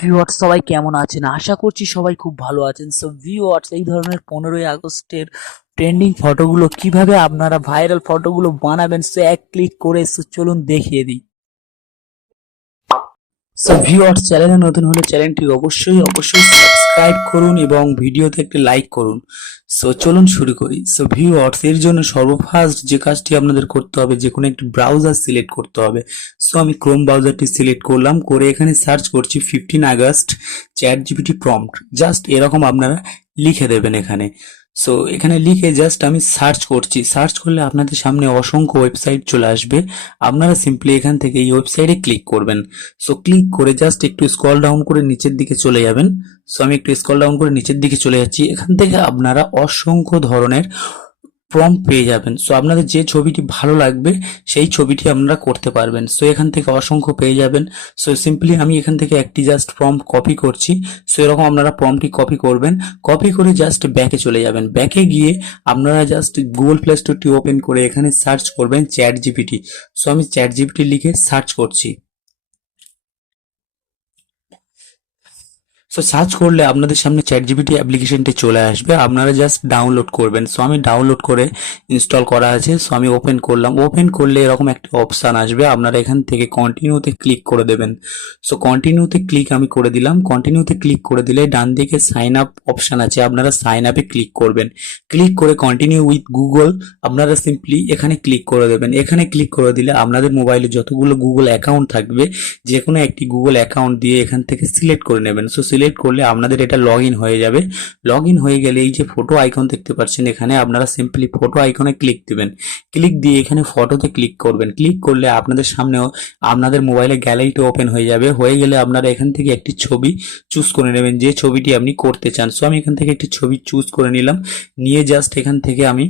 Viewers সবাই কেমন আছেন? আশা করছি সবাই খুব ভালো আছেন। সো ভিউয়ার্স, এই ধরনের 15ই আগস্টের ট্রেন্ডিং ফটোগুলো কিভাবে আপনারা ভাইরাল ফটোগুলো বানাবেন, সো এক ক্লিক করে চলুন দেখিয়ে দিই। সো ভিউয়ার্স, চ্যানেলে নতুন হলে চ্যানেলটি অবশ্যই সাবস্ক্রাইব করুন এবং ভিডিওতে একটি লাইক করুন। সো চলুন শুরু করি। সো ভিউয়ার্স, এর জন্য সর্বফার্স্ট যে কাজটি আপনাদের করতে হবে, যে কোনো একটি ব্রাউজার সিলেক্ট করতে হবে। সো আমি ক্রোম ব্রাউজারটি সিলেক্ট করলাম, করে এখানে সার্চ করছি 15 August chat GPT prompt. Just এরকম আপনারা লিখে দেবেন এখানে। সো এখানে লিখে জাস্ট আমি সার্চ করছি। সার্চ করলে আপনাদের সামনে অসংখ্য ওয়েবসাইট চলে আসবে। আপনারা সিম্পলি এখান থেকে এই ওয়েবসাইটে ক্লিক করবেন। সো ক্লিক করে জাস্ট একটু স্ক্রল ডাউন করে নিচের দিকে চলে যাবেন। সো আমি একটু স্ক্রল ডাউন করে নিচের দিকে চলে যাচ্ছি। এখান থেকে আপনারা অসংখ্য ধরনের প্রম্পট পেয়ে যাবেন। সো আপনাদের যে ছবিটি ভালো লাগবে সেই ছবিটি আপনারা করতে পারবেন। সো এখান থেকে অসংখ্য পেয়ে যাবেন। সো সিম্পলি আমি এখান থেকে একটি জাস্ট প্রম্পট কপি করছি। সো এরকম আপনারা প্রম্পটটি কপি করবেন। কপি করে জাস্ট ব্যাকে চলে যাবেন। ব্যাকে গিয়ে আপনারা জাস্ট গুগল প্লে স্টোরটি ওপেন করে এখানে সার্চ করবেন চ্যাট জিপিটি। সো আমি চ্যাট জিপিটি লিখে সার্চ করছি। সো সার্চ করলে আপনাদের সামনে চ্যাট জিপিটি অ্যাপ্লিকেশনটি চলে আসবে। আপনারা জাস্ট ডাউনলোড করবেন। সো আমি ডাউনলোড করে ইনস্টল করা আছে। সো আমি ওপেন করলাম। ওপেন করলে এরকম একটা অপশান আসবে। আপনারা এখান থেকে কন্টিনিউতে ক্লিক করে দেবেন। সো কন্টিনিউতে ক্লিক আমি করে দিলাম। কন্টিনিউতে ক্লিক করে দিলে ডান দিকে সাইন আপ অপশান আছে। আপনারা সাইন আপে ক্লিক করবেন। ক্লিক করে কন্টিনিউ উইথ গুগল আপনারা সিম্পলি এখানে ক্লিক করে দেবেন। এখানে ক্লিক করে দিলে আপনাদের মোবাইলে যতগুলো গুগল অ্যাকাউন্ট থাকবে যে কোনো একটি গুগল অ্যাকাউন্ট দিয়ে এখান থেকে সিলেক্ট করে নেবেন। সো সিলেক্ট করলে আপনাদের এটা লগ ইন হয়ে যাবে। লগ ইন হয়ে গেলে এই যে ফটো আইকন দেখতে পাচ্ছেন, এখানে আপনারা সিম্পলি ফটো আইকনে ক্লিক দিবেন। ক্লিক দিয়ে এখানে ফটোতে ক্লিক করবেন। ক্লিক করলে আপনাদের সামনেও আপনাদের মোবাইলে গ্যালারিটা ওপেন হয়ে যাবে। হয়ে গেলে আপনারা এখান থেকে একটি ছবি চুজ করে নেবেন যে ছবিটি আপনি করতে চান। সো আমি এখান থেকে একটি ছবি চুজ করে নিলাম। নিয়ে জাস্ট এখান থেকে আমি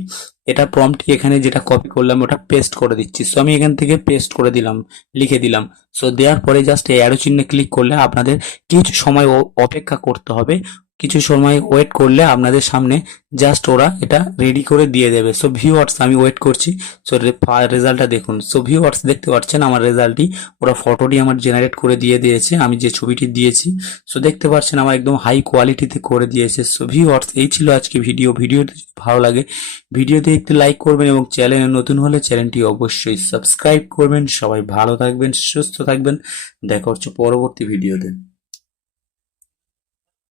এটা প্রম্পটটি এখানে যেটা কপি করলাম ওটা পেস্ট করে দিচ্ছি। সো আমি এখান থেকে পেস্ট করে দিলাম, লিখে দিলাম। সো দেওয়ার পরে জাস্ট এই অ্যারো চিহ্নে ক্লিক করলে আপনাদের কিছু সময় অপেক্ষা করতে হবে। কিছু সময় ওয়েট করলে আপনাদের সামনে জাস্ট ওরা এটা রেডি করে দিয়ে দেবে। সো ভিউয়ার্স, আমি ওয়েট করছি। সো রেজাল্টটা দেখুন। সো ভিউয়ার্স, দেখতে পাচ্ছেন আমার রেজাল্টটি, ওরা ফটোটি আমার জেনারেট করে দিয়ে দিয়েছে আমি যে ছবিটি দিয়েছি। সো দেখতে পাচ্ছেন আমার একদম হাই কোয়ালিটিতে করে দিয়েছে। সো ভিউয়ার্স, এই ছিল আজকে ভিডিওটি যদি ভালো লাগে ভিডিওতে একটি লাইক করবেন এবং চ্যানেলে নতুন হলে চ্যানেলটি অবশ্যই সাবস্ক্রাইব করবেন। সবাই ভালো থাকবেন, সুস্থ থাকবেন। দেখা হচ্ছে পরবর্তী ভিডিওতে।